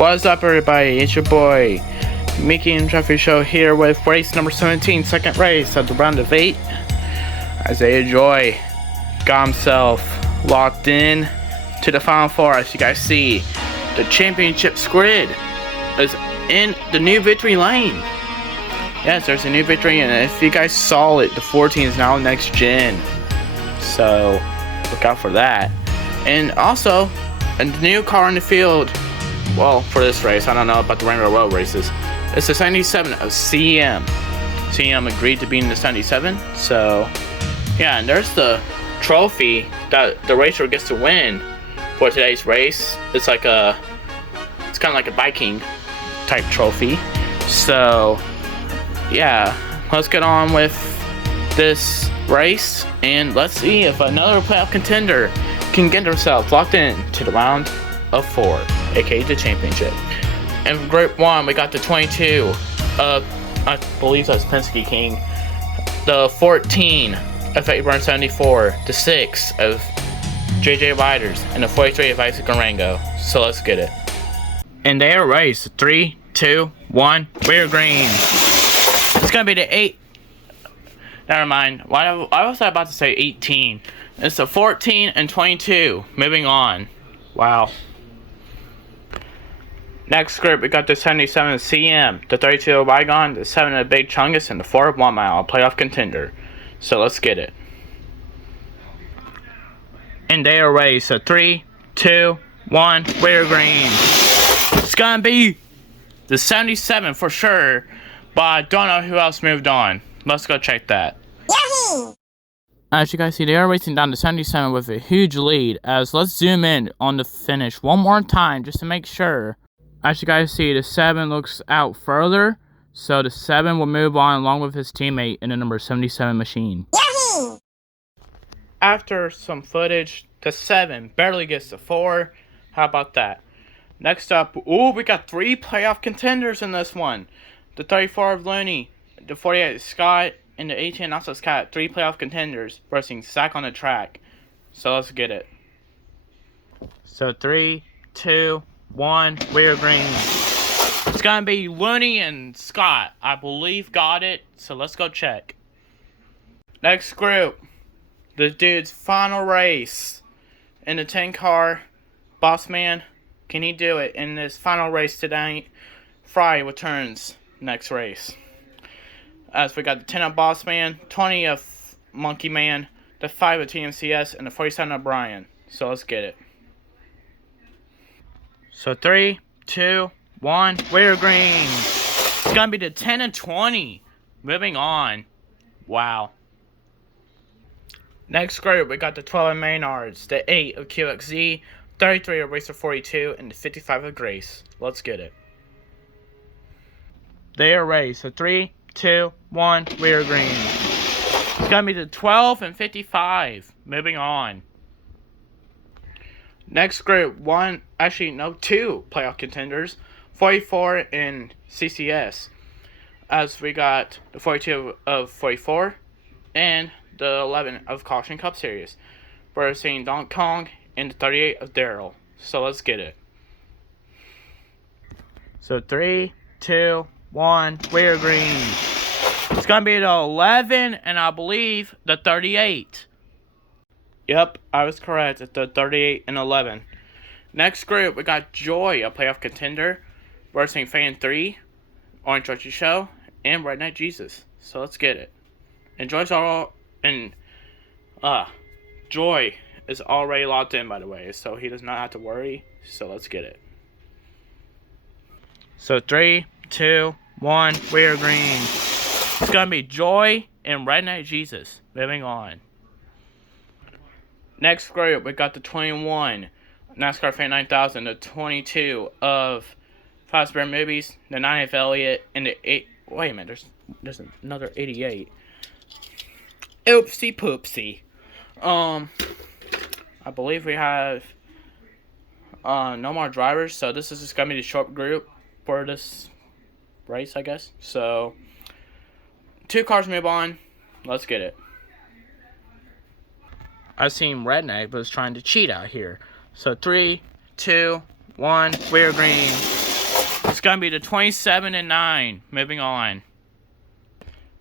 What's up, everybody? It's your boy, Mickey and Jeffrey Show here with race number 17, second race of the round of 8. Isaiah Joy got himself locked in to the final four. As you guys see, the championship grid is in the new victory lane. Yes, there's a new victory, and if you guys saw it, the 14 is now next gen. So look out for that. And also, a new car in the field. Well, for this race, I don't know about the Rainbow Road races. It's the 77 of CM. CM agreed to be in the 77. So, yeah, and there's the trophy that the racer gets to win for today's race. It's kind of like a Viking type trophy. So, yeah, let's get on with this race and let's see if another playoff contender can get themselves locked in to the round of 4, aka the championship. And from Group 1, we got the 22 of, I believe that's Penske King, the 14 of Burn 74, the 6 of JJ Riders, and the 43 of Isaac Arango. So let's get it. And they are raced 3, 2, 1, we're green. It's gonna be the 8. Never mind. Why was I about to say 18? It's the 14 and 22. Moving on. Wow. Next group, we got the 77 CM, the 32 Bygone, the 7 of Big Chungus, and the 4 of 1 Mile, playoff contender. So let's get it. And they are raced. So 3, 2, 1, we're green. It's gonna be the 77 for sure, but I don't know who else moved on. Let's go check that. Yahoo! As you guys see, they are racing down to 77 with a huge lead. As let's zoom in on the finish one more time just to make sure. As you guys see, the 7 looks out further, so the 7 will move on along with his teammate in the number 77 machine. Yahoo! After some footage, the 7 barely gets to 4. How about that? Next up, we got 3 playoff contenders in this one. The 34 of Looney, the 48 of Scott, and the 18 also Scott. 3 playoff contenders racing Sack on the track. So let's get it. So 3, 2, 1, we're green. It's gonna be Looney and Scott, I believe, got it. So let's go check. Next group, the dude's final race in the 10 car. Boss Man, can he do it in this final race tonight? Friday returns next race. As we got the 10 of Boss Man, 20 of Monkey Man, the 5 of TMCS, and the 47 of Brian. So let's get it. So 3, 2, 1, we're green. It's gonna be the 10 and 20. Moving on. Wow. Next group, we got the 12 of Maynards, the 8 of QXZ, 33 of Racer 42, and the 55 of Grace. Let's get it. They are raced. So 3, 2, 1, we're green. It's gonna be the 12 and 55. Moving on. Next group, 2 playoff contenders, 44 in CCS. As we got the 42 of 44 and the 11 of Caution Cup Series. We're seeing Donkey Kong and the 38 of Daryl. So let's get it. So 3, 2, 1, we're green. It's gonna be the 11 and I believe the 38. Yep, I was correct. It's the 38 and 11. Next group, we got Joy, a playoff contender, versus Fan 3, Orange Archie Show, and Red Knight Jesus. So let's get it. And Joy is already locked in, by the way, so he does not have to worry. So let's get it. So 3, 2, 1, we're green. It's gonna be Joy and Red Knight Jesus. Moving on. Next group, we got the 21 NASCAR Fan 9000, the 22 of Fazbear Movies, the 9 of Elliott, and the 8. Wait a minute, there's another 88. Oopsie poopsie. I believe we have no more drivers, so this is just gonna be the short group for this race, I guess. So 2 cars move on. Let's get it. I seen Redneck was trying to cheat out here. So 3, 2, 1, we're green. It's gonna be the 27 and 9. Moving on.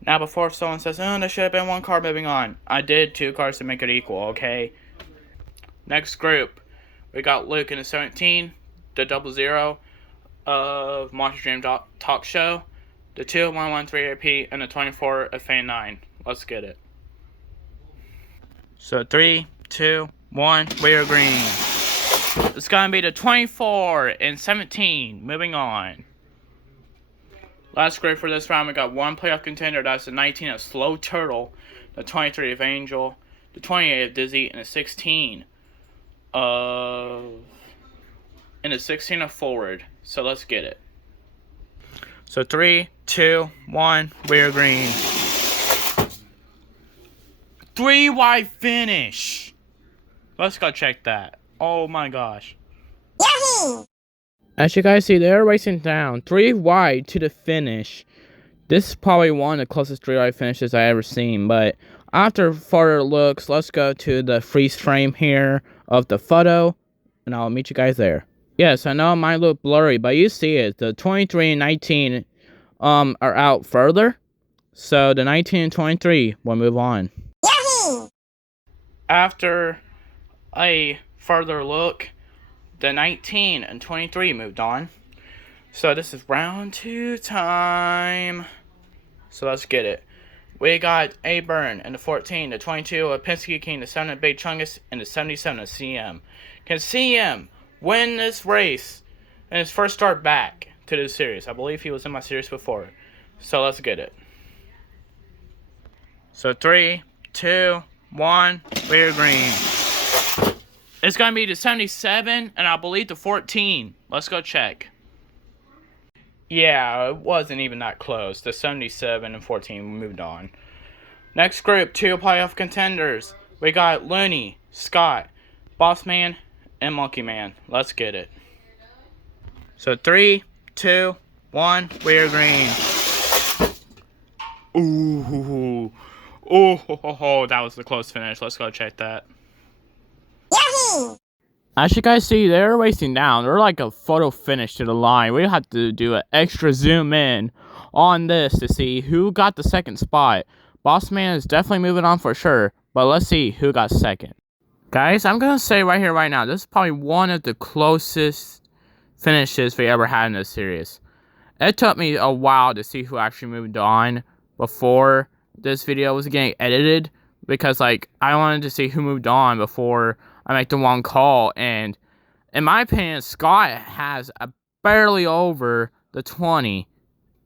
Now, before someone says, "Oh, there should have been one card," moving on. I did 2 cards to make it equal. Okay. Next group, we got Luke in the 17, the 00 of Monster Dream Talk Show, the 2113 AP, and the 24 of Fan 9. Let's get it. So 3, 2, 1, we are green. It's gonna be the 24 and 17. Moving on. Last group for this round, we got 1 playoff contender. That's the 19 of Slow Turtle, the 23 of Angel, the 28 of Dizzy, and the 16 of Forward. So let's get it. So 3, 2, 1, we're green. 3 wide finish. Let's go check that. Oh my gosh. Yahoo! As you guys see, they're racing down 3 wide to the finish. This is probably one of the closest 3 wide finishes I ever seen. But after further looks, let's go to the freeze frame here of the photo, and I'll meet you guys there. Yes, I know it might look blurry, but you see it. The 23 and 19 are out further. So the 19 and 23 will move on. Yahoo! After a further look, the 19 and 23 moved on. So this is round 2 time. So let's get it. We got A Burn and the 14, the 22 of Penske King, the 7 of Big Chungus, and the 77 of CM. Can CM win this race in his first start back to this series? I believe he was in my series before. So let's get it. So 3, 2, 1, we're green. It's going to be the 77 and I believe the 14. Let's go check. Yeah, it wasn't even that close. The 77 and 14 moved on. Next group, 2 playoff contenders. We got Looney, Scott, Boss Man, and Monkey Man. Let's get it. So 3, 2, 1, we're green. Ooh. Oh, that was the close finish. Let's go check that. Yahoo! As you guys see, they're racing down. They're like a photo finish to the line. We have to do an extra zoom in on this to see who got the second spot. Boss Man is definitely moving on for sure, but let's see who got second. Guys, I'm going to say right here, right now, this is probably one of the closest finishes we ever had in this series. It took me a while to see who actually moved on before this video was getting edited, because like I wanted to see who moved on before I make the one call, and in my opinion, Scott has a barely over the 20,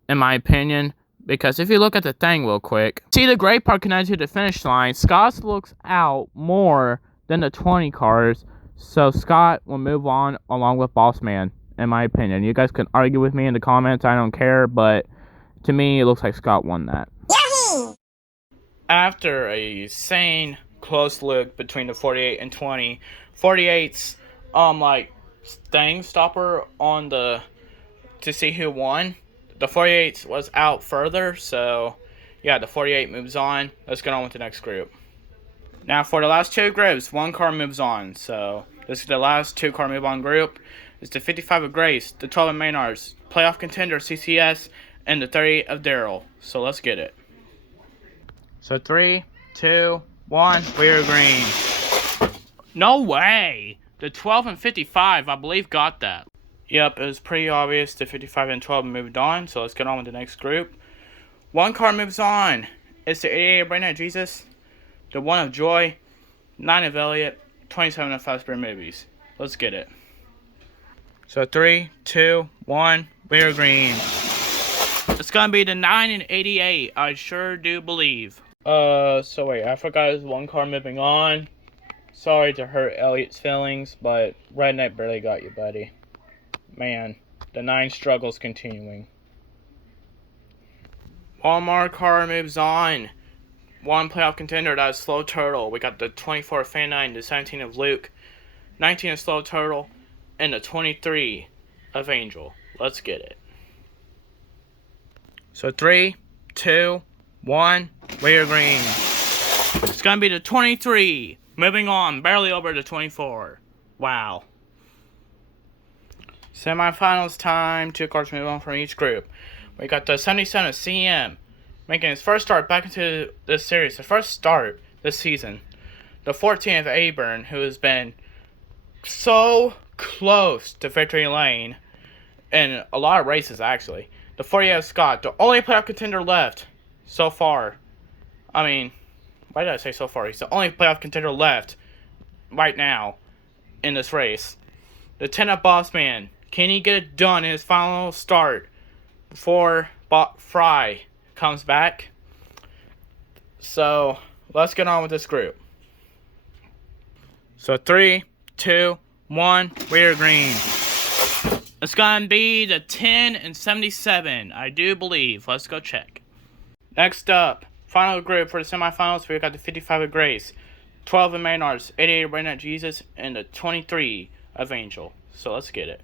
in my opinion, because if you look at the thing real quick, see the gray part connected to the finish line, Scott's looks out more than the 20 cars, so Scott will move on along with Boss Man, in my opinion. You guys can argue with me in the comments, I don't care, but to me, it looks like Scott won that. Yahoo! After a sane close look between the 48 and 20, 48's like thing stopper on the to see who won. The 48 was out further, so yeah, the 48 moves on. Let's get on with the next group. Now for the last 2 groups, 1 car moves on. So this is the last 2 car move on group. It's the 55 of Grace, the 12 of Maynards, playoff contender CCS, and the 30 of Daryl. So let's get it. So 3, 2, 1, we're green. No way! The 12 and 55, I believe, got that. Yep, it was pretty obvious the 55 and 12 moved on, so let's get on with the next group. 1 car moves on. It's the 88 of Brainerd Jesus, the 1 of Joy, 9 of Elliot, 27 of Fazbear Movies. Let's get it. So 3, 2, 1, we're green. It's gonna be the 9 and 88, I sure do believe. So wait, I forgot there's 1 car moving on. Sorry to hurt Elliot's feelings, but Redneck barely got you, buddy. Man, the 9 struggle's continuing. 1 more car moves on. 1 playoff contender, that is Slow Turtle. We got the 24 of Fan 9, the 17 of Luke, 19 of Slow Turtle, and the 23 of Angel. Let's get it. So 3, 2, 1, we're green. It's gonna be the 23. Moving on, barely over the 24. Wow. Semifinals time. 2 cars move on from each group. We got the 77 CM making his first start back into this series. The first start this season. The 14th Aburn, who has been so close to victory lane in a lot of races, actually. The 40th Scott, the only playoff contender left so far. I mean, why did I say so far? He's the only playoff contender left right now in this race. The 10th Bossman, can he get it done in his final start before Fry comes back? So, let's get on with this group. So, 3, 2, 1, we're green. It's gonna be the 10 and 77, I do believe. Let's go check. Next up, final group for the semifinals, we got the 55 of Grace, 12 of Maynard's, 88 of Redneck Jesus, and the 23 of Angel. So let's get it.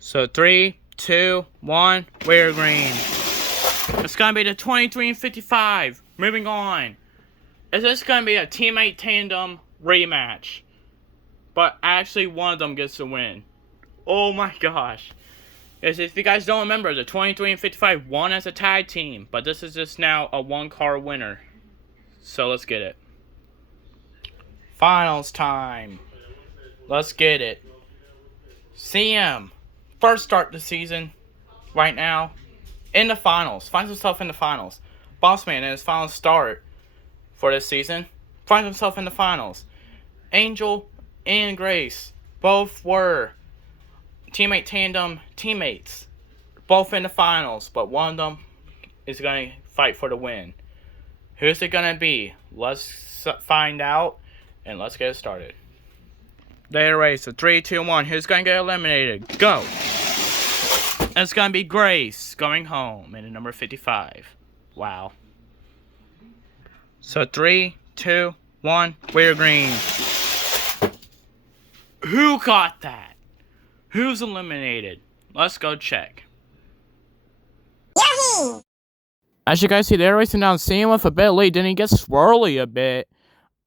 So 3, 2, 1, we're green. It's gonna be the 23 and 55. Moving on. Is this gonna be a teammate tandem rematch? But actually one of them gets the win. Oh my gosh. If you guys don't remember, the 23 and 55 won as a tag team. But this is just now a one-car winner. So let's get it. Finals time. Let's get it. CM. First start this season. Right now. In the finals. Finds himself in the finals. Bossman in his final start for this season. Finds himself in the finals. Angel and Grace both were teammate tandem teammates, both in the finals, but one of them is going to fight for the win. Who's it going to be? Let's find out, and let's get it started. Data race, so 3, 2, 1. Who's going to get eliminated? Go! It's going to be Grace going home in the number 55. Wow. So 3, 2, 1. We're green. Who got that? Who's eliminated? Let's go check. Yahoo! As you guys see, they're racing down CM with a bit lead. Then he gets swirly a bit.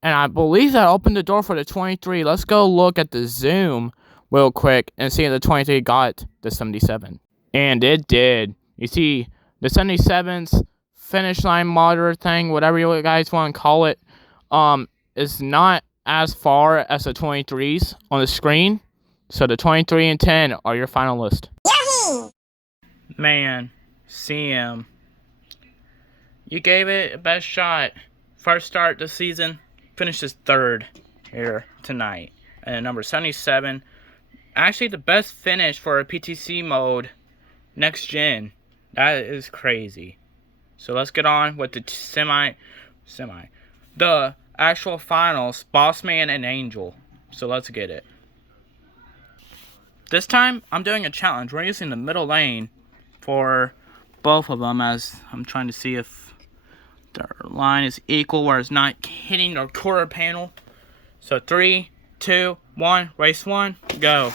And I believe that opened the door for the 23. Let's go look at the zoom real quick and see if the 23 got the 77. And it did. You see, the 77's finish line monitor thing, whatever you guys want to call it, is not as far as the 23's on the screen. So the 23 and 10 are your finalists. Yahoo! Man, CM. You gave it a best shot. First start this season. Finishes third here tonight. And number 77. Actually the best finish for a PTC mode. Next gen. That is crazy. So let's get on with the the actual finals. Bossman and Angel. So let's get it. This time, I'm doing a challenge. We're using the middle lane for both of them, as I'm trying to see if their line is equal where it's not hitting their quarter panel. So 3, 2, 1, race 1, go.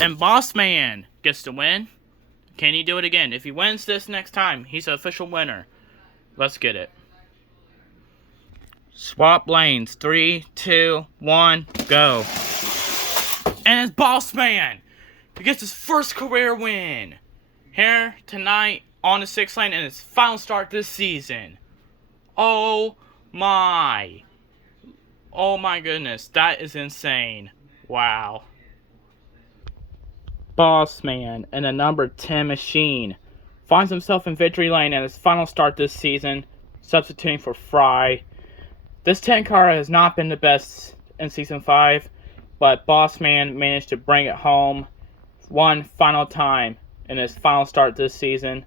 And Bossman gets to win. Can he do it again? If he wins this next time, he's the official winner. Let's get it. Swap lanes. 3, 2, 1, go. And it's Bossman. He gets his first career win here tonight on the 6th lane in his final start this season. Oh my goodness, that is insane. Wow. Bossman in the number 10 machine finds himself in victory lane in his final start this season, substituting for Fry. This 10 car has not been the best in season 5. But Bossman managed to bring it home one final time in his final start this season.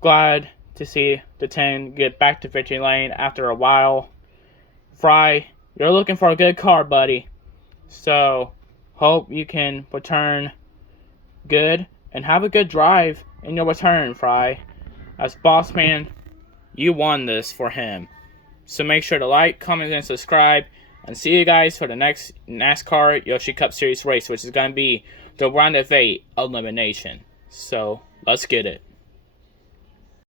Glad to see the 10 get back to victory lane after a while. Fry, you're looking for a good car, buddy. So, hope you can return good and have a good drive in your return, Fry. As Bossman, you won this for him. So make sure to like, comment, and subscribe. And see you guys for the next NASCAR Yoshi Cup Series race, which is going to be the round of 8 elimination. So, let's get it.